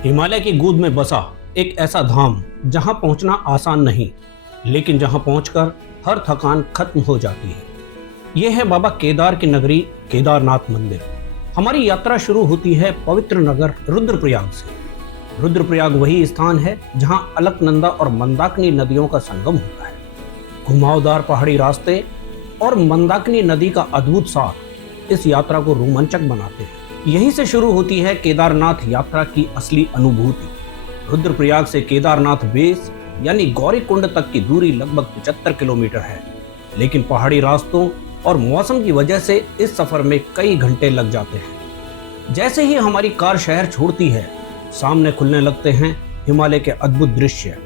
हिमालय की गोद में बसा एक ऐसा धाम जहां पहुंचना आसान नहीं, लेकिन जहां पहुंचकर हर थकान खत्म हो जाती है। यह है बाबा केदार की नगरी केदारनाथ मंदिर। हमारी यात्रा शुरू होती है पवित्र नगर रुद्रप्रयाग से। रुद्रप्रयाग वही स्थान है जहां अलकनंदा और मंदाकिनी नदियों का संगम होता है। घुमावदार पहाड़ी रास्ते और मंदाकिनी नदी का अद्भुत साथ इस यात्रा को रोमांचक बनाते हैं। यहीं से शुरू होती है केदारनाथ यात्रा की असली अनुभूति। रुद्रप्रयाग से केदारनाथ बेस यानी गौरीकुंड तक की दूरी लगभग 75 किलोमीटर है, लेकिन पहाड़ी रास्तों और मौसम की वजह से इस सफर में कई घंटे लग जाते हैं। जैसे ही हमारी कार शहर छोड़ती है, सामने खुलने लगते हैं हिमालय के अद्भुत दृश्य।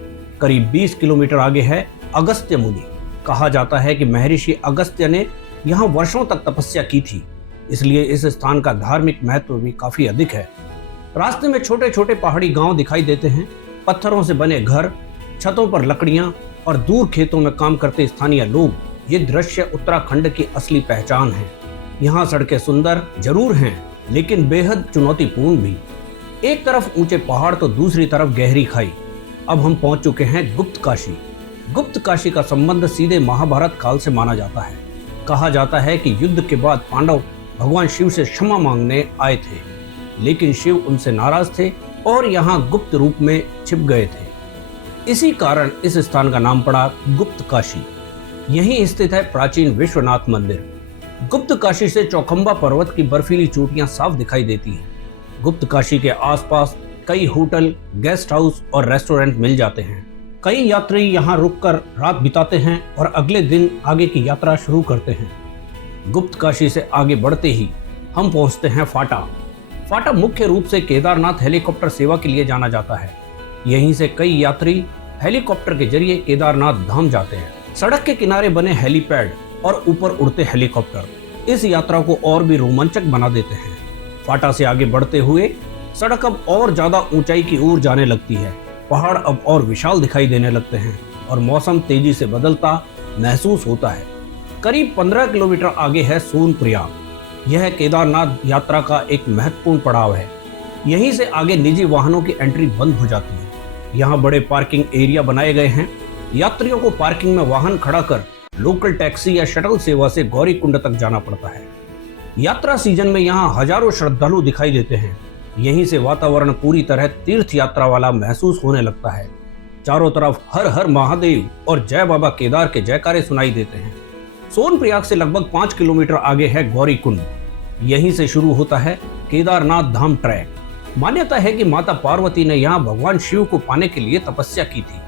करीब 20 किलोमीटर आगे है अगस्त्य मुनि। कहा जाता है कि महर्षि अगस्त्य ने यहाँ वर्षों तक तपस्या की थी, इसलिए इस स्थान का धार्मिक महत्व भी काफी अधिक है। रास्ते में छोटे छोटे पहाड़ी गांव दिखाई देते हैं, पत्थरों से बने घर, छतों पर लकड़ियां और दूर खेतों में काम करते स्थानीय लोग। ये दृश्य उत्तराखंड की असली पहचान है। यहाँ सड़कें सुंदर जरूर हैं, लेकिन बेहद चुनौतीपूर्ण भी। एक तरफ ऊंचे पहाड़ तो दूसरी तरफ गहरी खाई। अब हम पहुंच चुके हैं गुप्त काशी। गुप्त काशी का संबंध सीधे महाभारत काल से माना जाता है। कहा जाता है कि युद्ध के बाद पांडव भगवान शिव से क्षमा मांगने आए थे, लेकिन शिव उनसे नाराज थे और यहाँ गुप्त रूप में छिप गए थे। इसी कारण इस स्थान का नाम पड़ा गुप्त काशी। यहीं स्थित है प्राचीन विश्वनाथ मंदिर। गुप्त काशी से चौखंबा पर्वत की बर्फीली चोटियां साफ दिखाई देती हैं। गुप्त काशी के आसपास कई होटल, गेस्ट हाउस और रेस्टोरेंट मिल जाते हैं। कई यात्री यहाँ रुककर रात बिताते हैं और अगले दिन आगे की यात्रा शुरू करते हैं। गुप्त काशी से आगे बढ़ते ही हम पहुंचते हैं फाटा। फाटा मुख्य रूप से केदारनाथ हेलीकॉप्टर सेवा के लिए जाना जाता है। यहीं से कई यात्री हेलीकॉप्टर के जरिए केदारनाथ धाम जाते हैं। सड़क के किनारे बने हेलीपैड और ऊपर उड़ते हेलीकॉप्टर इस यात्रा को और भी रोमांचक बना देते हैं। फाटा से आगे बढ़ते हुए सड़क अब और ज्यादा ऊंचाई की ओर जाने लगती है। पहाड़ अब और विशाल दिखाई देने लगते हैं और मौसम तेजी से बदलता महसूस होता है। करीब 15 किलोमीटर आगे है सोनप्रयाग। यह केदारनाथ यात्रा का एक महत्वपूर्ण पड़ाव है। यहीं से आगे निजी वाहनों की एंट्री बंद हो जाती है। यहाँ बड़े पार्किंग एरिया बनाए गए हैं। यात्रियों को पार्किंग में वाहन खड़ा कर लोकल टैक्सी या शटल सेवा से गौरीकुंड तक जाना पड़ता है। यात्रा सीजन में यहाँ हजारों श्रद्धालु दिखाई देते हैं। यहीं से वातावरण पूरी तरह तीर्थ यात्रा वाला महसूस होने लगता है। चारों तरफ हर हर महादेव और जय बाबा केदार के जयकारे सुनाई देते हैं। सोनप्रयाग से लगभग 5 किलोमीटर आगे है गौरीकुंड। यहीं से शुरू होता है केदारनाथ धाम ट्रैक। मान्यता है कि माता पार्वती ने यहाँ भगवान शिव को पाने के लिए तपस्या की थी।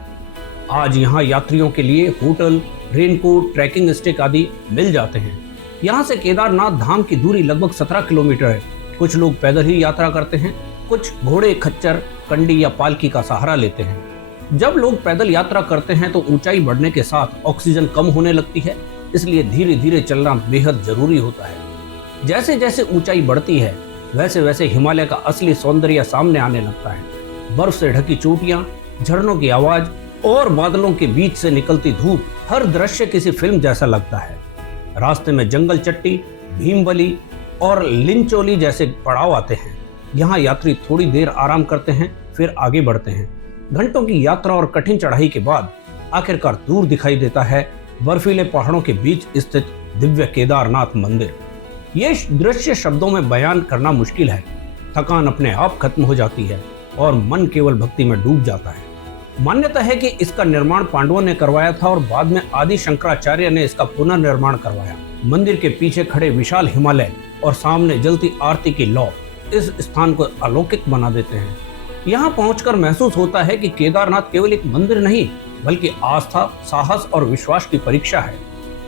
आज यहाँ यात्रियों के लिए होटल, रेनकोट, ट्रैकिंग स्टिक आदि मिल जाते हैं। यहाँ से केदारनाथ धाम की दूरी लगभग 17 किलोमीटर है। कुछ लोग पैदल ही यात्रा करते हैं, कुछ घोड़े, खच्चर, कंडी या पालकी का सहारा लेते हैं। जब लोग पैदल यात्रा करते हैं तो ऊंचाई बढ़ने के साथ ऑक्सीजन कम होने लगती है, इसलिए धीरे धीरे चलना बेहद जरूरी होता है। जैसे जैसे ऊंचाई बढ़ती है, वैसे वैसे हिमालय का असली सौंदर्य सामने आने लगता है। बर्फ से ढकी चोटियां, झरनों की आवाज और बादलों के बीच से निकलती धूप, हर दृश्य किसी फिल्म जैसा लगता है। रास्ते में जंगल चट्टी, भीमबली और लिंचोली जैसे पड़ाव आते हैं। यहाँ यात्री थोड़ी देर आराम करते हैं, फिर आगे बढ़ते हैं। घंटों की यात्रा और कठिन चढ़ाई के बाद आखिरकार दूर दिखाई देता है बर्फीले पहाड़ों के बीच स्थित दिव्य केदारनाथ मंदिर। ये दृश्य शब्दों में बयान करना मुश्किल है। थकान अपने आप खत्म हो जाती है और मन केवल भक्ति में डूब जाता है। मान्यता है कि इसका निर्माण पांडवों ने करवाया था और बाद में आदि शंकराचार्य ने इसका पुनर्निर्माण करवाया। मंदिर के पीछे खड़े विशाल हिमालय और सामने जलती आरती की लौ इस स्थान को अलौकिक बना देते हैं। यहाँ पहुंचकर महसूस होता है कि केदारनाथ केवल एक मंदिर नहीं, बल्कि आस्था, साहस और विश्वास की परीक्षा है।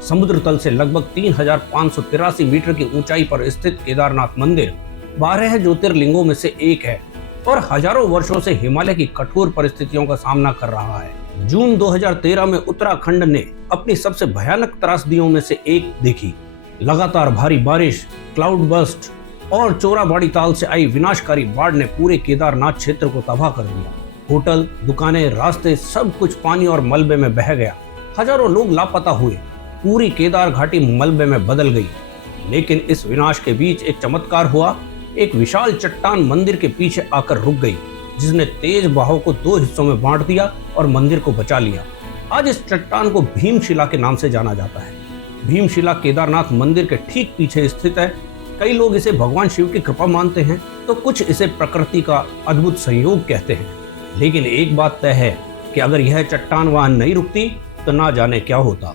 समुद्र तल से लगभग 3583 मीटर की ऊंचाई पर स्थित केदारनाथ मंदिर 12 ज्योतिर्लिंगों में से एक है और हजारों वर्षों से हिमालय की कठोर परिस्थितियों का सामना कर रहा है। जून 2013 में उत्तराखंड ने अपनी सबसे भयानक त्रासदियों में से एक देखी। लगातार भारी बारिश, क्लाउड बर्स्ट और चोराबाड़ी ताल से आई विनाशकारी बाढ़ ने पूरे केदारनाथ क्षेत्र को तबाह कर दिया। होटल, दुकानें, रास्ते, सब कुछ पानी और मलबे में बह गया। हजारों लोग लापता हुए। पूरी केदार घाटी मलबे में बदल गई। लेकिन इस विनाश के बीच एक चमत्कार हुआ। एक विशाल चट्टान मंदिर के पीछे आकर रुक गई। जिसने तेज बहाव को 2 हिस्सों में बांट दिया और मंदिर को बचा लिया। आज इस चट्टान को भीमशिला के नाम से जाना जाता है। भीमशिला केदारनाथ मंदिर के ठीक पीछे स्थित है। कई लोग इसे भगवान शिव की कृपा मानते हैं, तो कुछ इसे प्रकृति का अद्भुत संयोग कहते हैं। लेकिन एक बात तय है कि अगर यह चट्टान वहां नहीं रुकती तो ना जाने क्या होता।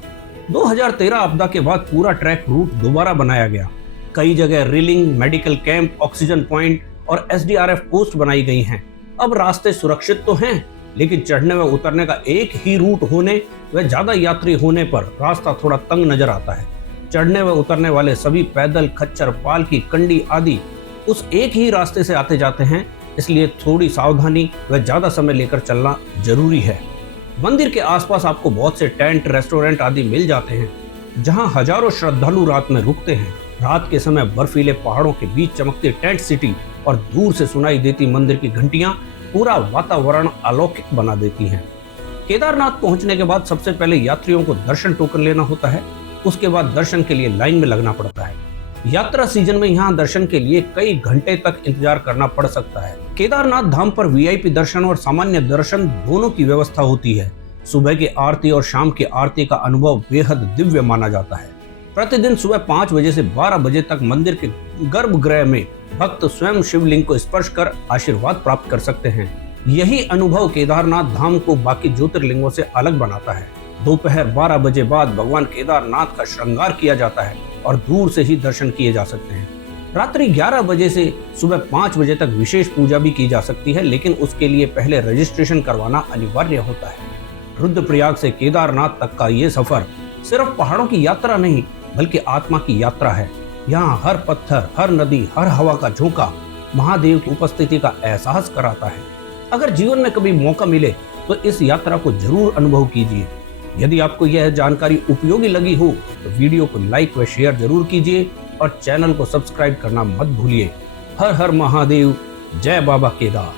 2013 आपदा के बाद पूरा ट्रैक रूट दोबारा बनाया गया। कई जगह railing, medical camp, oxygen point और SDRF पोस्ट बनाई गई हैं। अब रास्ते सुरक्षित तो हैं, लेकिन चढ़ने व उतरने का एक ही रूट होने व ज्यादा यात्री होने पर रास्ता थोड़ा तंग नजर आता है। चढ़ने व उतरने वाले सभी पैदल, खच्चर, पालकी, कंडी आदि उस एक ही रास्ते से आते जाते हैं, इसलिए थोड़ी सावधानी व ज्यादा समय लेकर चलना जरूरी है। मंदिर के आसपास आपको बहुत से टेंट, रेस्टोरेंट आदि मिल जाते हैं, जहां हजारों श्रद्धालु रात में रुकते हैं। रात के समय बर्फीले पहाड़ों के बीच चमकती टेंट सिटी और दूर से सुनाई देती मंदिर की घंटियां पूरा वातावरण अलौकिक बना देती हैं। केदारनाथ पहुंचने के बाद सबसे पहले यात्रियों को दर्शन टोकन लेना होता है। उसके बाद दर्शन के लिए लाइन में लगना पड़ता है। यात्रा सीजन में यहाँ दर्शन के लिए कई घंटे तक इंतजार करना पड़ सकता है। केदारनाथ धाम पर VIP दर्शन और सामान्य दर्शन दोनों की व्यवस्था होती है। सुबह की आरती और शाम की आरती का अनुभव बेहद दिव्य माना जाता है। प्रतिदिन सुबह 5 बजे से 12 बजे तक मंदिर के गर्भगृह में भक्त स्वयं शिवलिंग को स्पर्श कर आशीर्वाद प्राप्त कर सकते हैं। यही अनुभव केदारनाथ धाम को बाकी ज्योतिर्लिंगों से अलग बनाता है। दोपहर 12 बजे बाद भगवान केदारनाथ का श्रृंगार किया जाता है और दूर से ही दर्शन किए जा सकते हैं। रात्रि 11 बजे से सुबह 5 बजे तक विशेष पूजा भी की जा सकती है, लेकिन उसके लिए पहले रजिस्ट्रेशन करवाना अनिवार्य होता है। रुद्रप्रयाग से केदारनाथ तक का ये सफर सिर्फ पहाड़ों की यात्रा नहीं, बल्कि आत्मा की यात्रा है। यहाँ हर पत्थर, हर नदी, हर हवा का झोंका महादेव की उपस्थिति का एहसास कराता है। अगर जीवन में कभी मौका मिले तो इस यात्रा को जरूर अनुभव कीजिए। यदि आपको यह जानकारी उपयोगी लगी हो तो वीडियो को लाइक व शेयर जरूर कीजिए और चैनल को सब्सक्राइब करना मत भूलिए। हर हर महादेव, जय बाबा केदार।